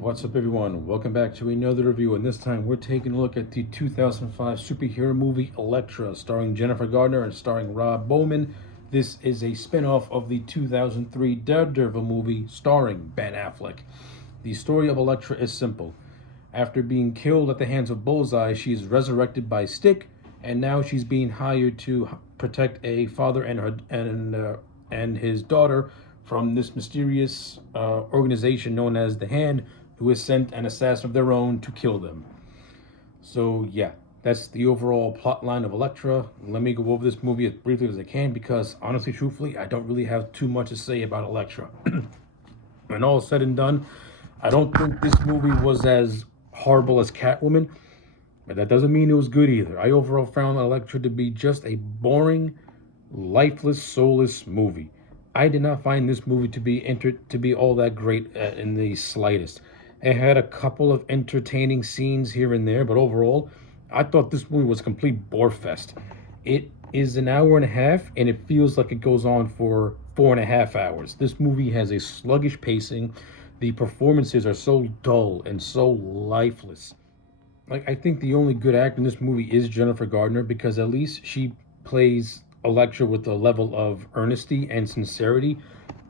What's up, everyone? Welcome back to another review, and this time we're taking a look at the 2005 superhero movie Elektra, starring Jennifer Gardner and starring Rob Bowman. This is a spin-off of the 2003 Daredevil movie starring Ben Affleck. The story of Elektra is simple. After being killed at the hands of Bullseye, she is resurrected by Stick, and now she's being hired to protect a father and his daughter from this mysterious organization known as the Hand, who has sent an assassin of their own to kill them. So yeah, that's the overall plot line of Elektra. Let me go over this movie as briefly as I can because honestly, truthfully, I don't really have too much to say about Elektra. When all said and done, I don't think this movie was as horrible as Catwoman, but that doesn't mean it was good either. I overall found Elektra to be just a boring, lifeless, soulless movie. I did not find this movie to be all that great in the slightest. It had a couple of entertaining scenes here and there, but overall, I thought this movie was a complete bore fest. It is an hour and a half, and it feels like it goes on for 4.5 hours. This movie has a sluggish pacing. The performances are so dull and so lifeless. Like, I think the only good actor in this movie is Jennifer Gardner because at least she plays Elektra with a level of earnesty and sincerity.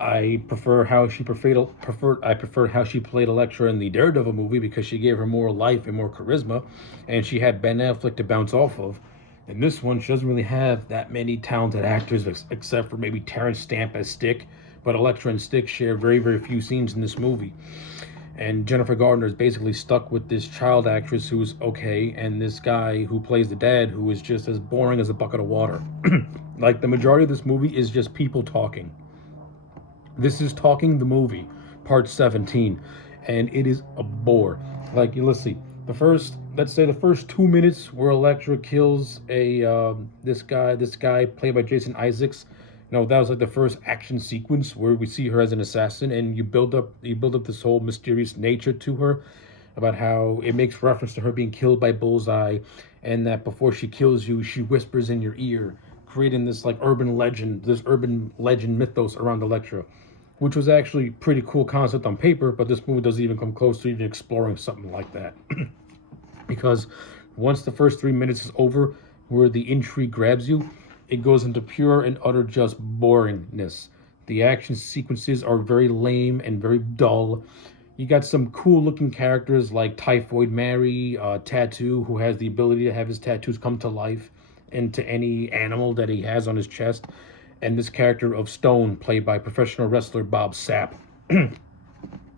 I preferred how she played Elektra in the Daredevil movie because she gave her more life and more charisma, and she had Ben Affleck to bounce off of. In this one, she doesn't really have that many talented actors except for maybe Terrence Stamp as Stick, but Elektra and Stick share very, very few scenes in this movie. And Jennifer Gardner is basically stuck with this child actress who's okay, and this guy who plays the dad who is just as boring as a bucket of water. Like, the majority of this movie is just people talking. This is Talking the Movie, part 17, and it is a bore. Like, let's see, let's say the first 2 minutes where Elektra kills this guy played by Jason Isaacs. That was like the first action sequence where we see her as an assassin, and you build up this whole mysterious nature to her, about how it makes reference to her being killed by Bullseye, and that before she kills you, she whispers in your ear, creating this like urban legend mythos around Elektra, which was actually pretty cool concept on paper, but this movie doesn't even come close to even exploring something like that. Because once the first 3 minutes is over, where the intrigue grabs you, it goes into pure and utter just boringness. The action sequences are very lame and very dull. You got some cool looking characters like Typhoid Mary, Tattoo, who has the ability to have his tattoos come to life into any animal that he has on his chest, and this character of Stone, played by professional wrestler Bob Sapp.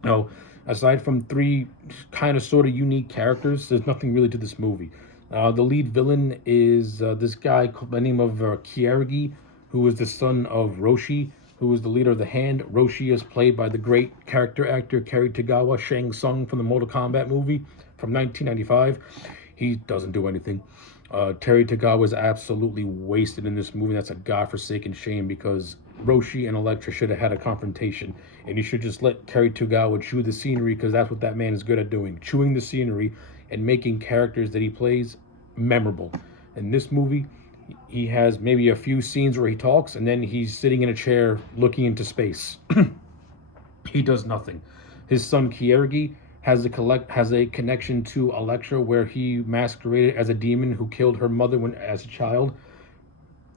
Now, aside from three kind of sort of unique characters, there's nothing really to this movie. The lead villain is this guy by the name of Kieragi, who is the son of Roshi, who is the leader of the Hand. Roshi is played by the great character actor Cary Tagawa Shang Tsung from the Mortal Kombat movie from 1995. He doesn't do anything. Cary Tagawa is absolutely wasted in this movie. That's a godforsaken shame because Roshi and Elektra should have had a confrontation, and you should just let Cary Tagawa chew the scenery because that's what that man is good at doing, chewing the scenery and making characters that he plays memorable. In this movie, he has maybe a few scenes where he talks, and then he's sitting in a chair looking into space. He does nothing. His son Kieragi has a connection to Elektra, where he masqueraded as a demon who killed her mother as a child.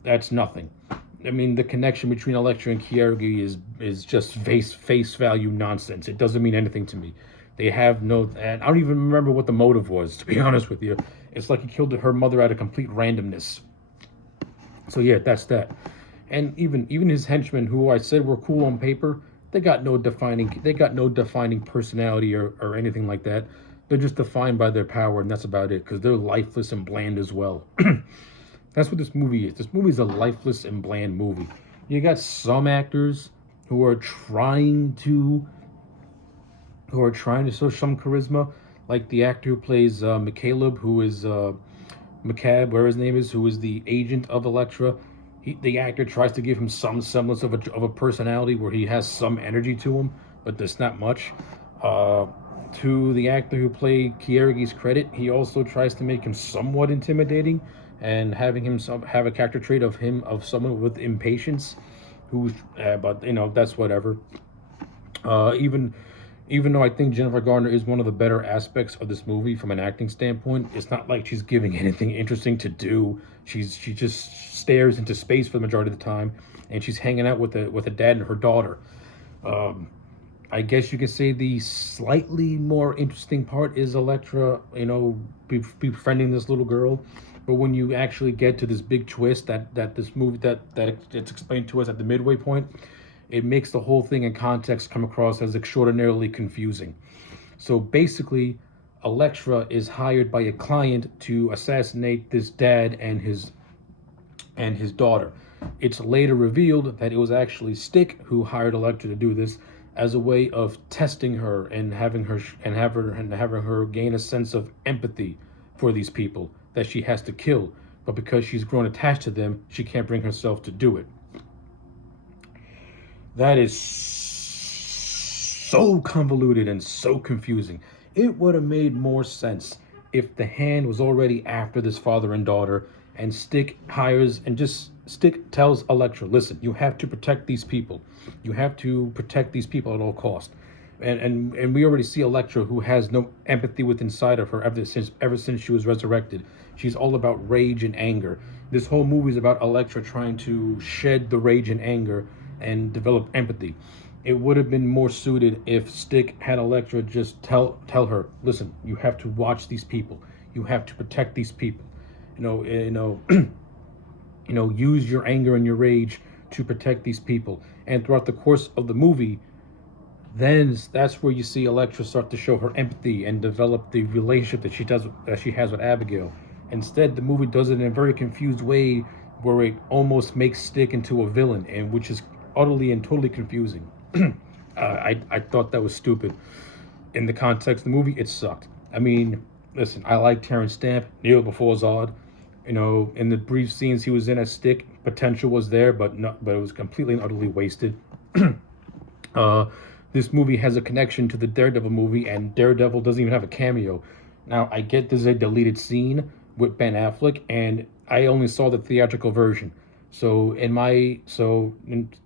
That's nothing. I mean, the connection between Elektra and Kieragi is just face value nonsense. It doesn't mean anything to me. They have no, and I don't even remember what the motive was, to be honest with you. It's like he killed her mother out of complete randomness. So yeah, that's that. And even his henchmen, who I said were cool on paper, they got no defining personality or anything like that. They're just defined by their power, and that's about it, because they're lifeless and bland as well. That's what this movie is. This movie is a lifeless and bland movie. You got some actors who are trying to show some charisma, like the actor who plays McCaleb, who is McCab, whatever his name is, who is the agent of Elektra. The actor tries to give him some semblance of a personality where he has some energy to him, but there's not much. To the actor who played Kieragi's credit, he also tries to make him somewhat intimidating, and having him have a character trait of someone with impatience, but that's whatever. Even Even though I think Jennifer Garner is one of the better aspects of this movie from an acting standpoint, it's not like she's giving anything interesting to do. She just stares into space for the majority of the time, and she's hanging out with a dad and her daughter. Um, I guess you could say the slightly more interesting part is Elektra, befriending this little girl. But when you actually get to this big twist that this movie that it's explained to us at the midway point, it makes the whole thing in context come across as extraordinarily confusing. So basically, Elektra is hired by a client to assassinate this dad and his daughter. It's later revealed that it was actually Stick who hired Elektra to do this as a way of testing her and having her gain a sense of empathy for these people that she has to kill. But because she's grown attached to them, she can't bring herself to do it. That is so convoluted and so confusing. It would have made more sense if the hand was already after this father and daughter, and Stick tells Elektra, listen, you have to protect these people. You have to protect these people at all cost. And we already see Elektra, who has no empathy within inside of her ever since she was resurrected. She's all about rage and anger. This whole movie is about Elektra trying to shed the rage and anger and develop empathy. It would have been more suited if Stick had Elektra just tell her, listen, you have to watch these people. You have to protect these people. Use your anger and your rage to protect these people. And throughout the course of the movie, then that's where you see Elektra start to show her empathy and develop the relationship that she has with Abigail. Instead, the movie does it in a very confused way, where it almost makes Stick into a villain, and which is utterly and totally confusing. I thought that was stupid. In the context of the movie, it sucked. I mean, listen, I like Terrence Stamp, Neil before Zod. In the brief scenes he was in as Stick, potential was there, but it was completely and utterly wasted. uh, this movie has a connection to the Daredevil movie, and Daredevil doesn't even have a cameo. Now, I get this is a deleted scene with Ben Affleck, and I only saw the theatrical version.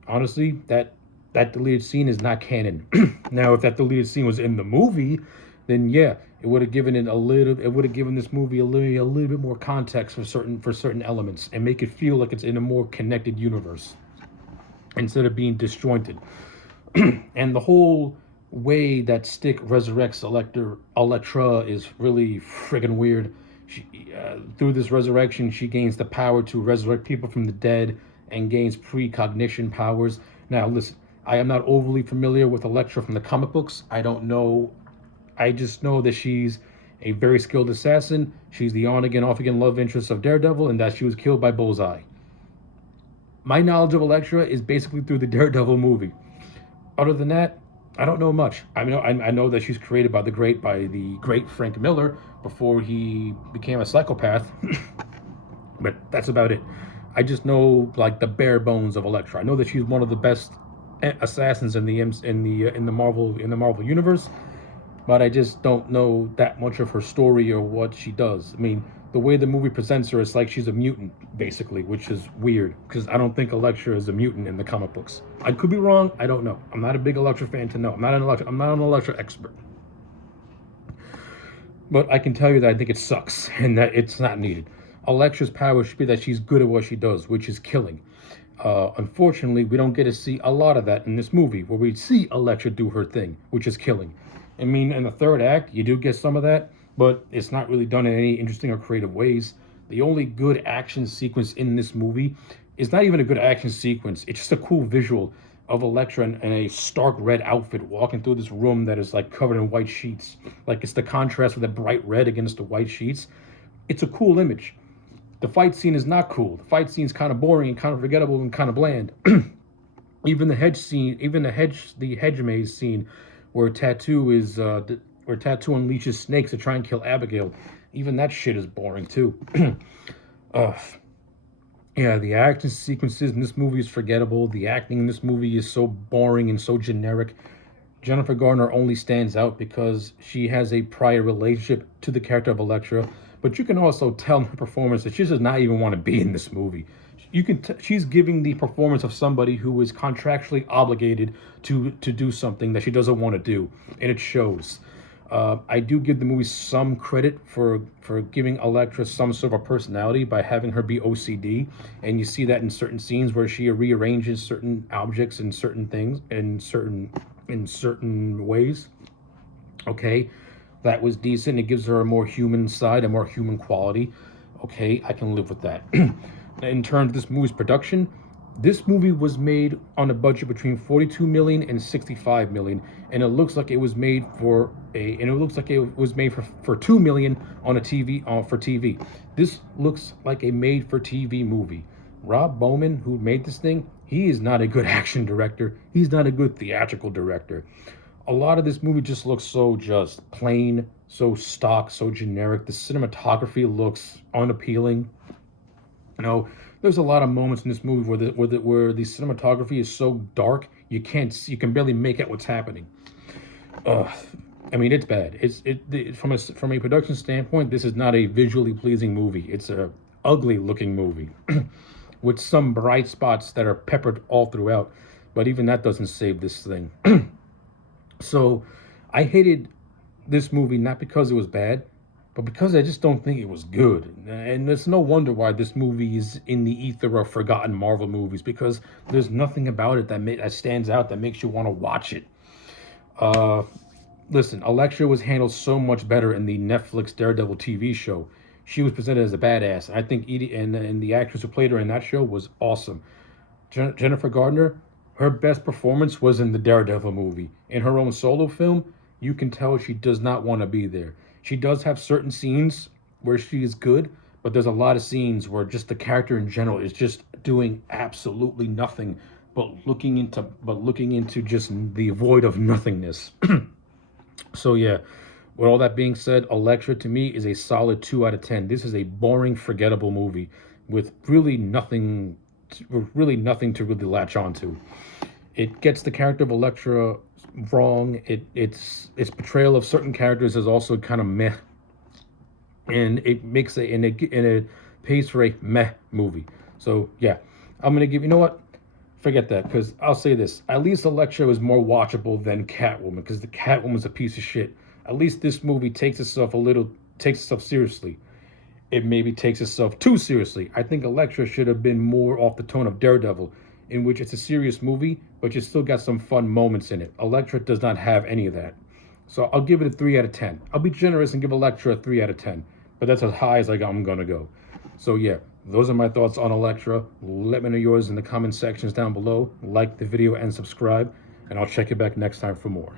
Honestly, that deleted scene is not canon. Now, if that deleted scene was in the movie, then yeah, it would have given this movie a little bit more context for certain elements and make it feel like it's in a more connected universe instead of being disjointed. And the whole way that Stick resurrects Elektra is really friggin' weird. Through this resurrection, she gains the power to resurrect people from the dead and gains precognition powers. Now, listen, I am not overly familiar with Elektra from the comic books. I don't know. I just know that she's a very skilled assassin. She's the on-again, off-again love interest of Daredevil, and that she was killed by Bullseye. My knowledge of Elektra is basically through the Daredevil movie. Other than that, I don't know much. I know that she's created by the great Frank Miller before he became a psychopath, but that's about it. I just know like the bare bones of Elektra. I know that she's one of the best assassins in the Marvel universe, but I just don't know that much of her story or what she does. I mean, the way the movie presents her is like she's a mutant, basically, which is weird because I don't think Elektra is a mutant in the comic books. I could be wrong. I don't know. I'm not a big Elektra fan to know. I'm not an Elektra expert. But I can tell you that I think it sucks and that it's not needed. Elektra's power should be that she's good at what she does, which is killing. Unfortunately, we don't get to see a lot of that in this movie, where we see Elektra do her thing, which is killing. I mean, in the third act, you do get some of that, but it's not really done in any interesting or creative ways. The only good action sequence in this movie is not even a good action sequence. It's just a cool visual of Elektra in a stark red outfit walking through this room that is like covered in white sheets. Like it's the contrast with the bright red against the white sheets. It's a cool image. The fight scene is not cool. The fight scene is kind of boring and kind of forgettable and kind of bland. Even the hedge maze scene where Tattoo unleashes snakes to try and kill Abigail. Even that shit is boring too. Yeah, the action sequences in this movie is forgettable. The acting in this movie is so boring and so generic. Jennifer Garner only stands out because she has a prior relationship to the character of Elektra, but you can also tell in her performance that she does not even want to be in this movie. she's giving the performance of somebody who is contractually obligated to do something that she doesn't want to do, and it shows. I do give the movie some credit for giving Elektra some sort of a personality by having her be OCD, and you see that in certain scenes where she rearranges certain objects and certain things in certain ways. Okay, that was decent. It gives her a more human side, a more human quality. Okay, I can live with that. In terms of this movie's production, this movie was made on a budget between 42 million and 65 million, and it looks like it was made for 2 million on a TV for TV. This looks like a made for TV movie. Rob Bowman, who made this thing, he is not a good action director. He's not a good theatrical director. A lot of this movie just looks so just plain, so stock, so generic. The cinematography looks unappealing. You know, there's a lot of moments in this movie where the cinematography is so dark you can barely make out what's happening. I mean, it's bad. From a production standpoint, this is not a visually pleasing movie. It's a ugly looking movie with some bright spots that are peppered all throughout. But even that doesn't save this thing. So I hated this movie not because it was bad, but because I just don't think it was good. And it's no wonder why this movie is in the ether of forgotten Marvel movies, because there's nothing about it that stands out, that makes you want to watch it. Listen, Elektra was handled so much better in the Netflix Daredevil TV show. She was presented as a badass. I think Edie and the actress who played her in that show was awesome. Jennifer Gardner, her best performance was in the Daredevil movie. In her own solo film, you can tell she does not want to be there. She does have certain scenes where she is good, but there's a lot of scenes where just the character in general is just doing absolutely nothing but looking into just the void of nothingness. So yeah, with all that being said, Elektra to me is a solid 2 out of 10. This is a boring, forgettable movie with really nothing to really latch onto. It gets the character of Elektra wrong. Its portrayal of certain characters is also kind of meh, and it pays for a meh movie. So yeah, I'm gonna give, you know what? Forget that, because I'll say this: at least Elektra is more watchable than Catwoman, because the Catwoman's a piece of shit. At least this movie takes itself seriously. It maybe takes itself too seriously. I think Elektra should have been more off the tone of Daredevil, in which it's a serious movie, but you still got some fun moments in it. Elektra does not have any of that. So I'll give it a 3 out of 10. I'll be generous and give Elektra a 3 out of 10, but that's as high as I'm going to go. So yeah, those are my thoughts on Elektra. Let me know yours in the comment sections down below. Like the video and subscribe, and I'll check you back next time for more.